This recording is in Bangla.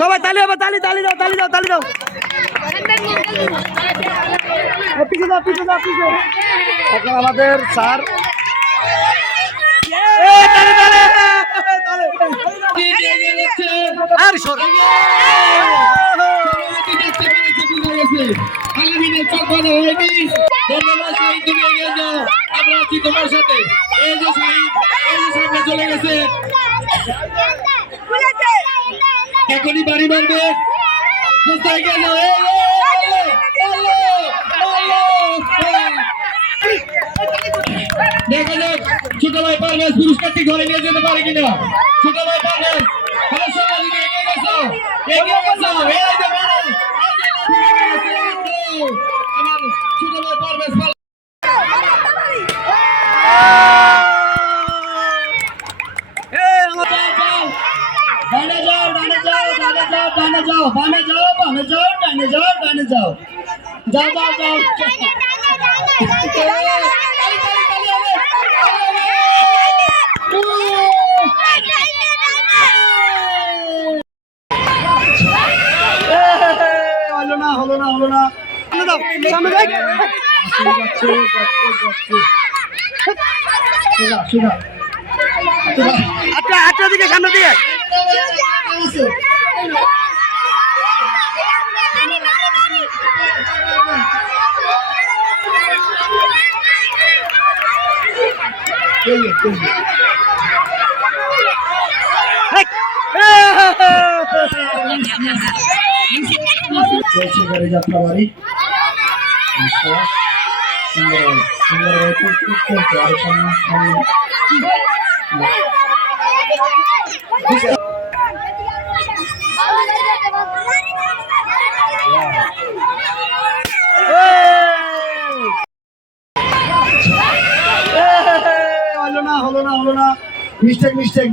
সবাই তালি হবে তালি তালি দাও তালি দাও তালি দাও। এখন আমাদের স্যার। এ, তালি, তালি, তালি, তালি। আর সর। ধন্যবাদ শহীদ তুমি এগিয়ে যাও আমরা আছি তোমার সাথে এই যে শহীদ এই যে সামনে চলে গেছে। এখনই বাড়ি মারবে এই। দেখা যাক, ছোট ভাই পারভেজ পুরস্কারটি ঘরে নিয়ে যেতে পারে কিনা। ছোট ভাই পারভেজ ছোট ভাই পারভেজ পাল- ডানে যাও ডানে যাও ডানে যাও বামে যাও বামে যাও ডানে যাও ডানে যাও যাও যাও যাও হলো না হলো না হলো না আটটা আটটা দিকে সামনে দিয়ে চলছে গাড়ি যাত্রা বাড়ি সুন্দর সুন্দর না মিস্টেক মিস্টেক